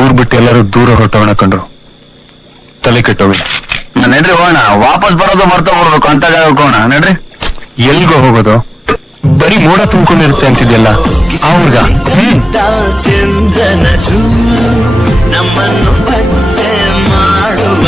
ಊರ್ ಬಿಟ್ಟು ಎಲ್ಲರೂ ದೂರ ಹೊರಟೋಣ ಕಂಡ್ರು, ತಲೆ ಕೆಟ್ಟೋಗಿ. ನಡ್ರಿ ಹೋಗೋಣ, ವಾಪಸ್ ಬರೋದು ಬರ್ತಾ ಬರ್ಬೇಕು ಅಂತ ಹೋಗೋಣ. ನಡ್ರಿ. ಎಲ್ಗೋ ಹೋಗೋದು? ಬರೀ ಮೋಡ ತುಂಬಿಕೊಂಡಿರುತ್ತೆ ಅಂತಿದ್ಯಲ್ಲ ಅವ್ರಗ. ಚಂದ್ರನ ಚೂರು ನಮ್ಮನ್ನು ಪತ್ತೆ ಮಾಡುವ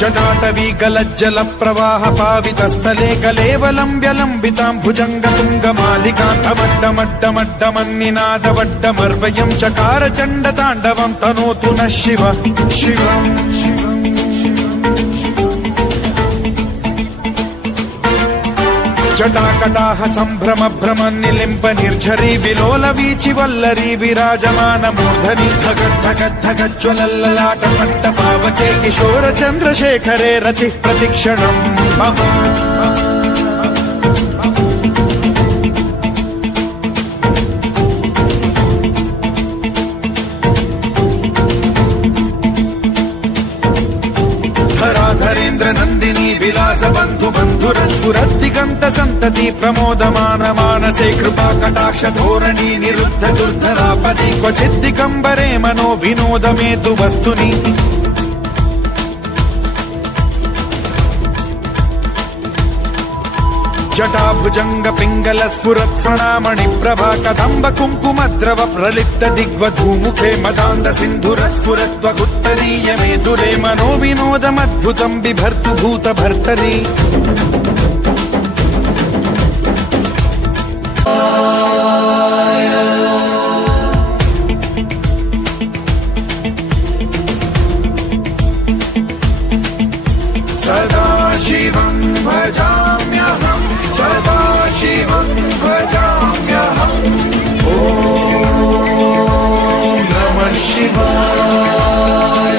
जटाटवीगलज्जल प्रवाह पावितस्थले कलेवलम्ब्यलम्बितां भुजङ्गतुङ्गमालिकान्तवड्डमड्डमड्डमन्निनादवड्डमर्वयं चकार चण्डताण्डवं तनोतु नः शिव शिवम् जटाकटाह सम्भ्रम भ्रम निलिम्ब निर्झरी विलोल वीचि वल्लरी विराजमान मूर्धनि धगद्धगद्धगज्ज्वलल्ललाट पट्ट पावके किशोर चन्द्रशेखरे रतिः प्रतिक्षणम् मम धराधरेन्द्र नन्दिनी विलास बन्धु बन्धुरस्फुरद्दिगन्त सन्तति प्रमोदमान मानसे कृपा कटाक्ष धोरणी निरुद्ध दुर्धरापदि क्वचिद्दिगम्बरे मनो विनोदमेतु वस्तुनि जटाभुजंग पिंगल स्फुरत् प्रणामणि प्रभा कदम्ब कुङ्कुमद्रव प्रलिप्त दिग्वधूमुखे मदान्द सिन्धुर स्फुरत्वगुत्तरीय मेदुरे मनो विनोदमद्भुतं बिभर्तु भूत भर्तरि सदा शिवं भजाम्यहम् सदा शिवं भजाम्यहम् ॐ नमः शिवाय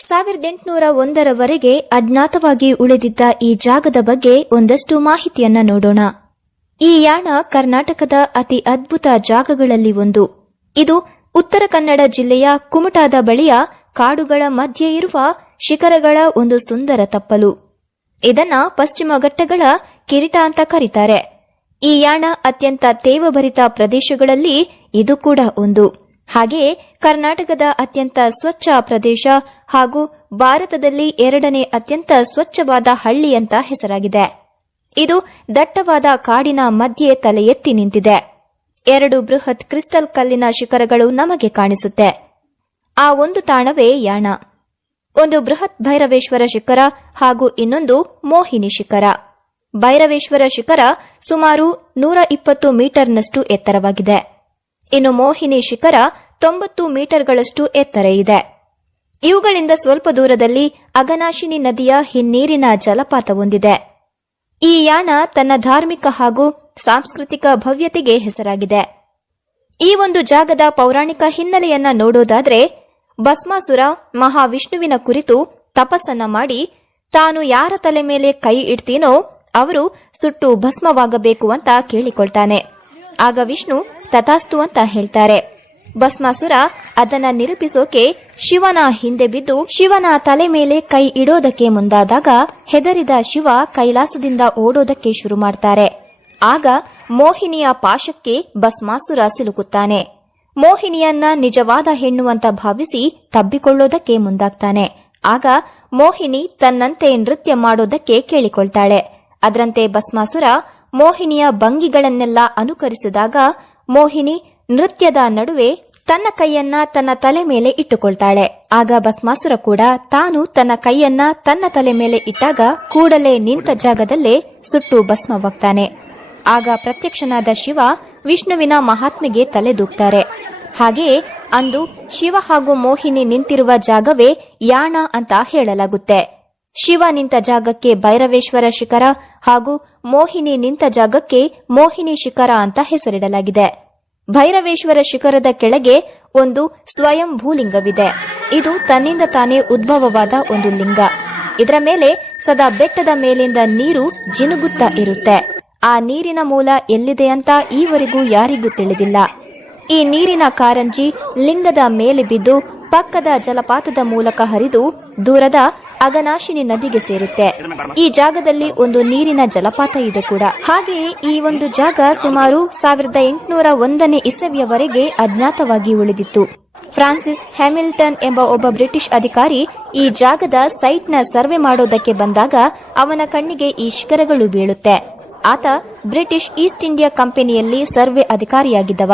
1801ರವರೆಗೆ ಅಜ್ಞಾತವಾಗಿ ಉಳಿದಿದ್ದ ಈ ಜಾಗದ ಬಗ್ಗೆ ಒಂದಷ್ಟು ಮಾಹಿತಿಯನ್ನ ನೋಡೋಣ. ಈ ಯಾಣ ಕರ್ನಾಟಕದ ಅತಿ ಅದ್ಭುತ ಜಾಗಗಳಲ್ಲಿ ಒಂದು. ಇದು ಉತ್ತರ ಕನ್ನಡ ಜಿಲ್ಲೆಯ ಕುಮಟಾದ ಬಳಿಯ ಕಾಡುಗಳ ಮಧ್ಯೆ ಇರುವ ಶಿಖರಗಳ ಒಂದು ಸುಂದರ ತಪ್ಪಲು. ಇದನ್ನ ಪಶ್ಚಿಮ ಘಟ್ಟಗಳ ಕಿರೀಟ ಅಂತ ಕರೀತಾರೆ. ಈ ಯಾಣ ಅತ್ಯಂತ ತೇವಭರಿತ ಪ್ರದೇಶಗಳಲ್ಲಿ ಇದು ಕೂಡ ಒಂದು. ಹಾಗೆಯೇ ಕರ್ನಾಟಕದ ಅತ್ಯಂತ ಸ್ವಚ್ಛ ಪ್ರದೇಶ ಹಾಗೂ ಭಾರತದಲ್ಲಿ 2ನೇ ಅತ್ಯಂತ ಸ್ವಚ್ಛವಾದ ಹಳ್ಳಿ ಅಂತ ಹೆಸರಾಗಿದೆ. ಇದು ದಟ್ಟವಾದ ಕಾಡಿನ ಮಧ್ಯೆ ತಲೆ ಎತ್ತಿ ನಿಂತಿದೆ. 2 ಬೃಹತ್ ಕ್ರಿಸ್ಟಲ್ ಕಲ್ಲಿನ ಶಿಖರಗಳು ನಮಗೆ ಕಾಣಿಸುತ್ತೆ. ಆ ಒಂದು ತಾಣವೇ ಯಾಣ. ಒಂದು ಬೃಹತ್ ಭೈರವೇಶ್ವರ ಶಿಖರ ಹಾಗೂ ಇನ್ನೊಂದು ಮೋಹಿನಿ ಶಿಖರ. ಭೈರವೇಶ್ವರ ಶಿಖರ ಸುಮಾರು 120 ಮೀಟರ್ನಷ್ಟು ಎತ್ತರವಾಗಿದೆ. ಇನ್ನು ಮೋಹಿನಿ ಶಿಖರ 90 ಮೀಟರ್ಗಳಷ್ಟು ಎತ್ತರ ಇದೆ. ಇವುಗಳಿಂದ ಸ್ವಲ್ಪ ದೂರದಲ್ಲಿ ಅಘನಾಶಿನಿ ನದಿಯ ಹಿನ್ನೀರಿನ ಜಲಪಾತ ಹೊಂದಿದೆ. ಈ ಯಾಣ ತನ್ನ ಧಾರ್ಮಿಕ ಹಾಗೂ ಸಾಂಸ್ಕೃತಿಕ ಭವ್ಯತೆಗೆ ಹೆಸರಾಗಿದೆ. ಈ ಒಂದು ಜಾಗದ ಪೌರಾಣಿಕ ಹಿನ್ನೆಲೆಯನ್ನ ನೋಡೋದಾದ್ರೆ, ಭಸ್ಮಾಸುರ ಮಹಾವಿಷ್ಣುವಿನ ಕುರಿತು ತಪಸ್ಸನ್ನ ಮಾಡಿ ತಾನು ಯಾರ ತಲೆ ಮೇಲೆ ಕೈ ಇಡ್ತೀನೋ ಅವರು ಸುಟ್ಟು ಭಸ್ಮವಾಗಬೇಕು ಅಂತ ಕೇಳಿಕೊಳ್ತಾನೆ. ಆಗ ವಿಷ್ಣು ತಥಾಸ್ತು ಅಂತ ಹೇಳ್ತಾರೆ. ಭಸ್ಮಾಸುರ ಅದನ್ನ ನಿರೂಪಿಸೋಕೆ ಶಿವನ ಹಿಂದೆ ಬಿದ್ದು ಶಿವನ ತಲೆ ಮೇಲೆ ಕೈ ಇಡೋದಕ್ಕೆ ಮುಂದಾದಾಗ ಹೆದರಿದ ಶಿವ ಕೈಲಾಸದಿಂದ ಓಡೋದಕ್ಕೆ ಶುರು ಮಾಡ್ತಾರೆ. ಆಗ ಮೋಹಿನಿಯ ಪಾಶಕ್ಕೆ ಭಸ್ಮಾಸುರ ಸಿಲುಕುತ್ತಾನೆ. ಮೋಹಿನಿಯನ್ನ ನಿಜವಾದ ಹೆಣ್ಣು ಅಂತ ಭಾವಿಸಿ ತಬ್ಬಿಕೊಳ್ಳೋದಕ್ಕೆ ಮುಂದಾಗ್ತಾನೆ. ಆಗ ಮೋಹಿನಿ ತನ್ನಂತೆ ನೃತ್ಯ ಮಾಡೋದಕ್ಕೆ ಕೇಳಿಕೊಳ್ತಾಳೆ. ಅದರಂತೆ ಭಸ್ಮಾಸುರ ಮೋಹಿನಿಯ ಭಂಗಿಗಳನ್ನೆಲ್ಲ ಅನುಕರಿಸಿದಾಗ ಮೋಹಿನಿ ನೃತ್ಯದ ನಡುವೆ ತನ್ನ ಕೈಯನ್ನ ತನ್ನ ತಲೆ ಮೇಲೆ ಇಟ್ಟುಕೊಳ್ತಾಳೆ. ಆಗ ಭಸ್ಮಾಸುರ ಕೂಡ ತಾನು ತನ್ನ ಕೈಯನ್ನ ತನ್ನ ತಲೆ ಮೇಲೆ ಇಟ್ಟಾಗ ಕೂಡಲೇ ನಿಂತ ಜಾಗದಲ್ಲೇ ಸುಟ್ಟು ಭಸ್ಮವಾಗ್ತಾನೆ. ಆಗ ಪ್ರತ್ಯಕ್ಷನಾದ ಶಿವ ವಿಷ್ಣುವಿನ ಮಹಾತ್ಮೆಗೆ ತಲೆದೂಗ್ತಾರೆ. ಹಾಗೆಯೇ ಅಂದು ಶಿವ ಹಾಗೂ ಮೋಹಿನಿ ನಿಂತಿರುವ ಜಾಗವೇ ಯಾಣ ಅಂತ ಹೇಳಲಾಗುತ್ತೆ. ಶಿವ ನಿಂತ ಜಾಗಕ್ಕೆ ಭೈರವೇಶ್ವರ ಶಿಖರ ಹಾಗೂ ಮೋಹಿನಿ ನಿಂತ ಜಾಗಕ್ಕೆ ಮೋಹಿನಿ ಶಿಖರ ಅಂತ ಹೆಸರಿಡಲಾಗಿದೆ. ಭೈರವೇಶ್ವರ ಶಿಖರದ ಕೆಳಗೆ ಒಂದು ಸ್ವಯಂ ಭೂಲಿಂಗವಿದೆ. ಇದು ತನ್ನಿಂದ ತಾನೇ ಉದ್ಭವವಾದ ಒಂದು ಲಿಂಗ. ಇದರ ಮೇಲೆ ಸದಾ ಬೆಟ್ಟದ ಮೇಲಿಂದ ನೀರು ಜಿನುಗುತ್ತಾ ಇರುತ್ತೆ. ಆ ನೀರಿನ ಮೂಲ ಎಲ್ಲಿದೆ ಅಂತ ಈವರೆಗೂ ಯಾರಿಗೂ ತಿಳಿದಿಲ್ಲ. ಈ ನೀರಿನ ಕಾರಂಜಿ ಲಿಂಗದ ಮೇಲೆ ಬಿದ್ದು ಪಕ್ಕದ ಜಲಪಾತದ ಮೂಲಕ ಹರಿದು ದೂರದ ಅಘನಾಶಿನಿ ನದಿಗೆ ಸೇರುತ್ತೆ. ಈ ಜಾಗದಲ್ಲಿ ಒಂದು ನೀರಿನ ಜಲಪಾತ ಇದೆ ಕೂಡ. ಹಾಗೆಯೇ ಈ ಒಂದು ಜಾಗ ಸುಮಾರು 1801ನೇ ಇಸವಿಯವರೆಗೆ ಅಜ್ಞಾತವಾಗಿ ಉಳಿದಿತ್ತು. ಫ್ರಾನ್ಸಿಸ್ ಹ್ಯಾಮಿಲ್ಟನ್ ಎಂಬ ಒಬ್ಬ ಬ್ರಿಟಿಷ್ ಅಧಿಕಾರಿ ಈ ಜಾಗದ ಸೈಟ್ನ ಸರ್ವೆ ಮಾಡೋದಕ್ಕೆ ಬಂದಾಗ ಅವನ ಕಣ್ಣಿಗೆ ಈ ಶಿಖರಗಳು ಬೀಳುತ್ತೆ. ಆತ ಬ್ರಿಟಿಷ್ ಈಸ್ಟ್ ಇಂಡಿಯಾ ಕಂಪನಿಯಲ್ಲಿ ಸರ್ವೆ ಅಧಿಕಾರಿಯಾಗಿದ್ದವ.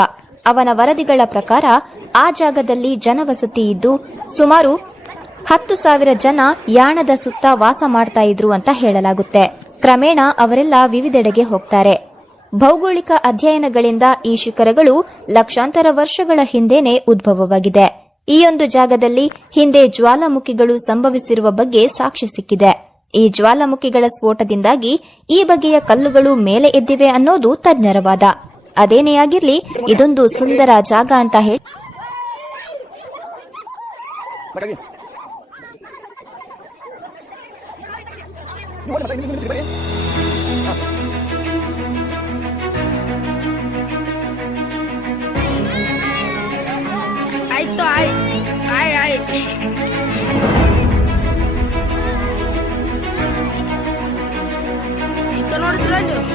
ಅವನ ವರದಿಗಳ ಪ್ರಕಾರ ಆ ಜಾಗದಲ್ಲಿ ಜನವಸತಿ ಇದ್ದು ಸುಮಾರು 10,000 ಜನ ಯಾಣದ ಸುತ್ತ ವಾಸ ಮಾಡ್ತಾ ಇದ್ರು ಅಂತ ಹೇಳಲಾಗುತ್ತೆ. ಕ್ರಮೇಣ ಅವರೆಲ್ಲ ವಿವಿಧೆಡೆಗೆ ಹೋಗ್ತಾರೆ. ಭೌಗೋಳಿಕ ಅಧ್ಯಯನಗಳಿಂದ ಈ ಶಿಖರಗಳು ಲಕ್ಷಾಂತರ ವರ್ಷಗಳ ಹಿಂದೆನೇ ಉದ್ಭವವಾಗಿದೆ. ಈ ಒಂದು ಜಾಗದಲ್ಲಿ ಹಿಂದೆ ಜ್ವಾಲಾಮುಖಿಗಳು ಸಂಭವಿಸಿರುವ ಬಗ್ಗೆ ಸಾಕ್ಷ್ಯ ಸಿಕ್ಕಿದೆ. ಈ ಜ್ವಾಲಾಮುಖಿಗಳ ಸ್ಫೋಟದಿಂದಾಗಿ ಈ ಬಗೆಯ ಕಲ್ಲುಗಳು ಮೇಲೆ ಎದ್ದಿವೆ ಅನ್ನೋದು ತಜ್ಞರ ವಾದ. ಅದೇನೇ ಆಗಿರ್ಲಿ, ಇದೊಂದು ಸುಂದರ ಜಾಗ ಅಂತ ಹೇಳಿ ಆಯ್ತು ಆಯ್ತು ಇತ್ತ ನೋಡಿದ್ರ ನೀವು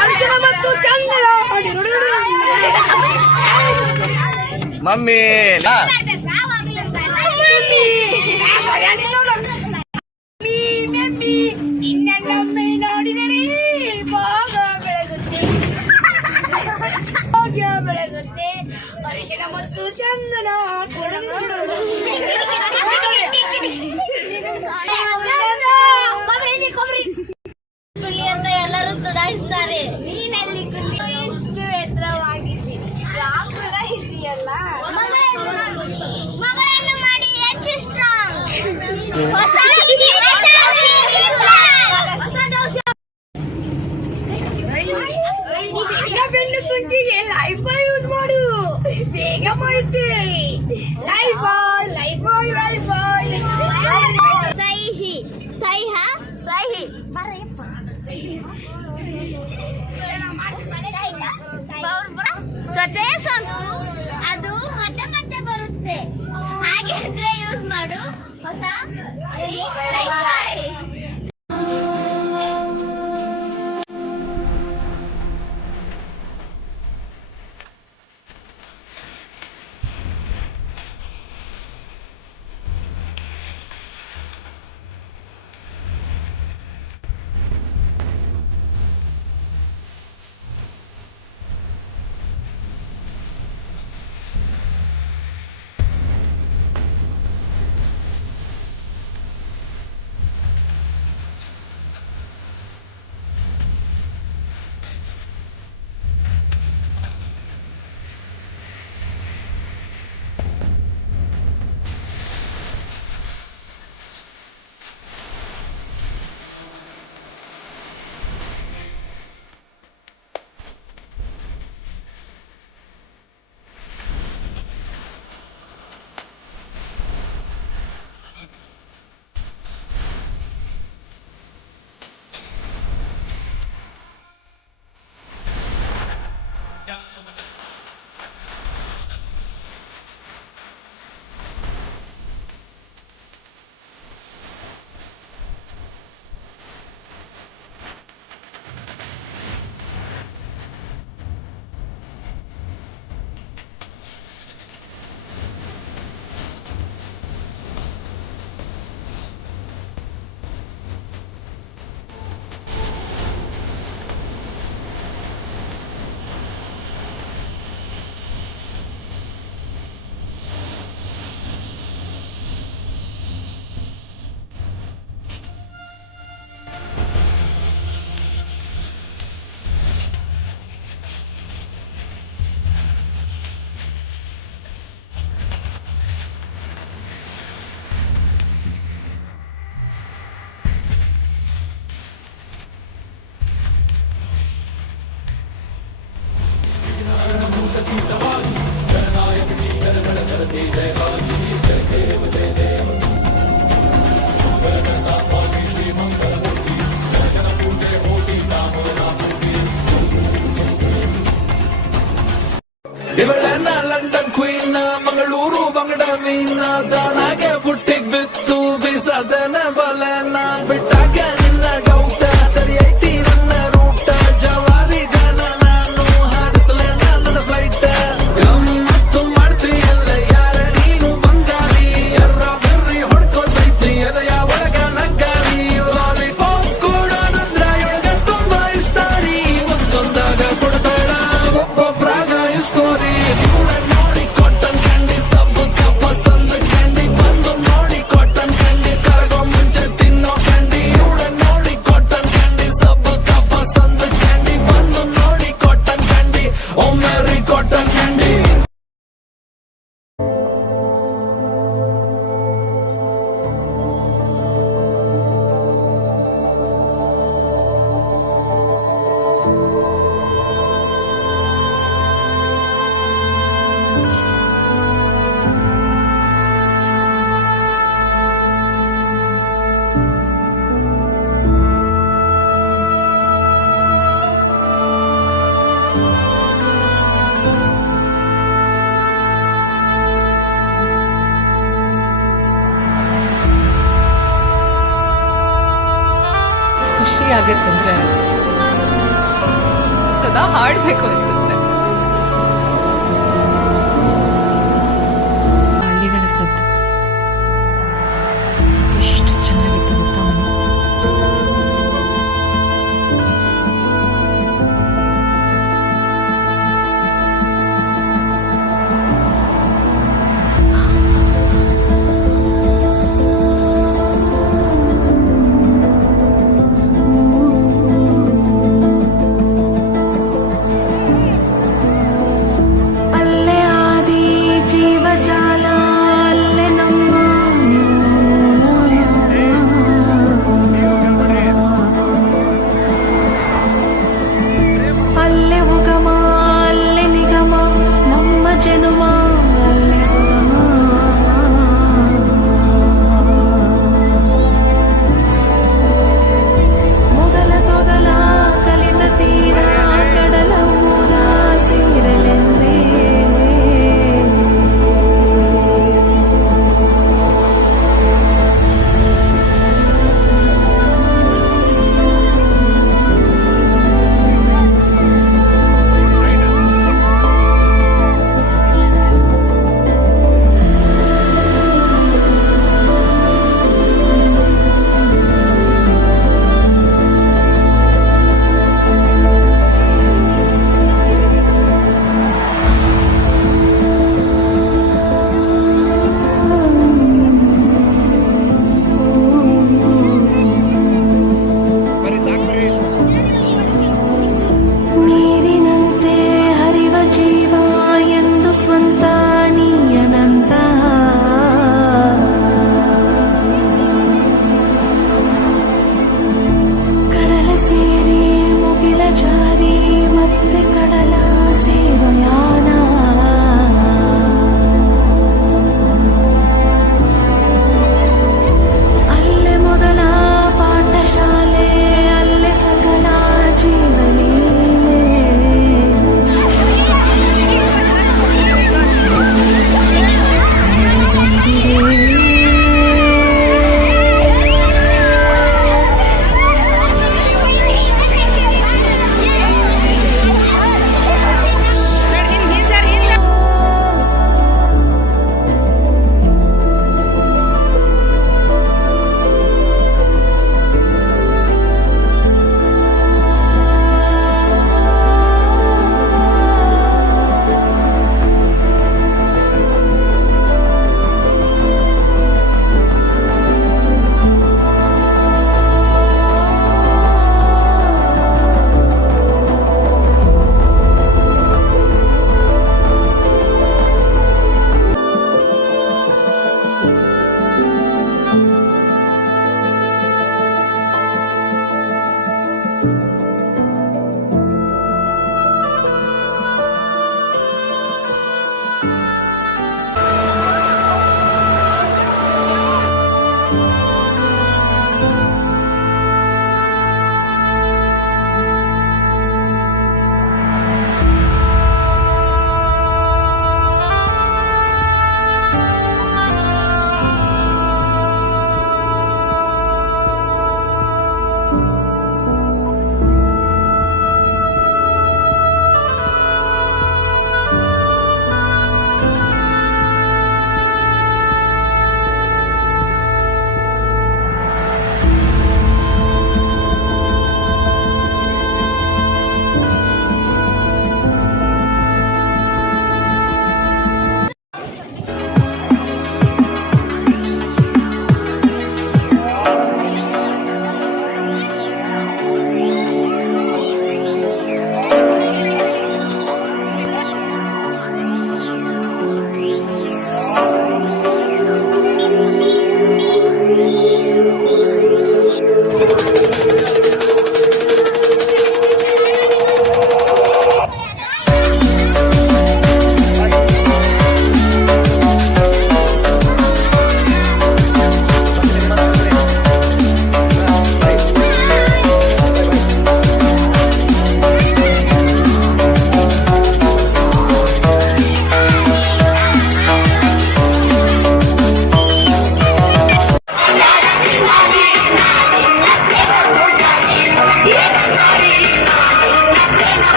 ಅರಿಶಿಣ ಮತ್ತು ಚಂದನ ಮಮ್ಮಿ ನಿನ್ನೊಮ್ಮೆ ನೋಡಿದರೆ ಭಾಗ ಬೆಳಗುತ್ತೆ ಭಾಗ್ಯ ಬೆಳಗುತ್ತೆ ಅರಿಶಿಣ ಮತ್ತು ಚಂದನ ಗುಳಿಯನ್ನು ಎಲ್ಲರೂ ಚುಡಾಯಿಸ್ತಾರೆ. ನೀನಲ್ಲಿ ಗುಳಿ ಇಷ್ಟು ಎತ್ತರವಾಗಿದ್ದಿ, ಸ್ಟ್ರಾಂಗ್ ಕೂಡ ಇದೆಯಲ್ಲ. ಮಗಳನ್ನು ಮಾಡಿ ಹೆಚ್ಚು ಸ್ಟ್ರಾಂಗ್. ಬೆನ್ನು ಸುಂಕಿಗೆ ಲೈಫ್ ಬಾಯ್ ಯೂಸ್ ಮಾಡು, ಬೇಗ ಮಾಡುತ್ತೆ. ಲೈಫ್ ಬಾಯ್ ಲೈಫ್ ಬಾಯ್ ಲೈಫ್ ಬಾಯ್ ಸೈಹಿ ಸೈಹ ಸೈಹಿ ಬರಪ್ಪ. ಸ್ವತೇ ಸೋಂಕು ಅದು ಮತ್ತೆ ಮತ್ತೆ ಬರುತ್ತೆ. ಹಾಗಿದ್ರೆ ಯೂಸ್ ಮಾಡು ಹೊಸ ಇವಳನ್ನ ಲಂಡನ್ ಕ್ವೀನ್ ಮಂಗಳೂರು ಬಂಗಡ ಮೀನ ತಾನಾಗೆ ಬುಟ್ಟಿಗ್ ಬಿತ್ತು ಬಿಸದನ ಬಲನ ಬಿಟ್ಟಾಗ ನಿನ್ನ ಡೌಟ ಸರಿ ಐತಿ ನನ್ನ ರೂಟ ಜವಾರಿ ಜನ ನಾನು ಹಾರಿಸಲ ನನ್ನ ಫ್ಲೈಟ್ ಗಮ್ಮತ್ತು ಮಾಡ್ತೀಯಲ್ಲ ಯಾರ ನೀನು ಬಂಗಾರಿ ಎರ್ರ ಬರ್ರಿ ಹೊಡ್ಕೋತೈತಿ ಅದಯ ಒಳಗ ನಗ್ಗಾರಿ ಲಾಲಿಪಾಪ್ ಕೊಡೋದಂದ್ರ ಇವಳಗ ತುಂಬಾ ಇಷ್ಟ ರೀ ಒಂದೊಂದಾಗ ಕೊಡ್ತಾಳ ಒಬ್ಬೊಬ್ರಾಗ ಇಸ್ಕೋರಿ ನೋಡಿ ಕಾಟನ್ ಕ್ಯಾಂಡಿ ಸಬ್ಬು ಪಸಂದ್ ಕ್ಯಾಂಡಿ ಬಂದು ನೋಡಿ ಕಾಟನ್ ಕ್ಯಾಂಡಿ ಕರಗೊಂಬ ಆಗಿತ್ತಂದ್ರೆ ಸದಾ ಹಾಡ್ಬೇಕು ಅನ್ಸುತ್ತೆ.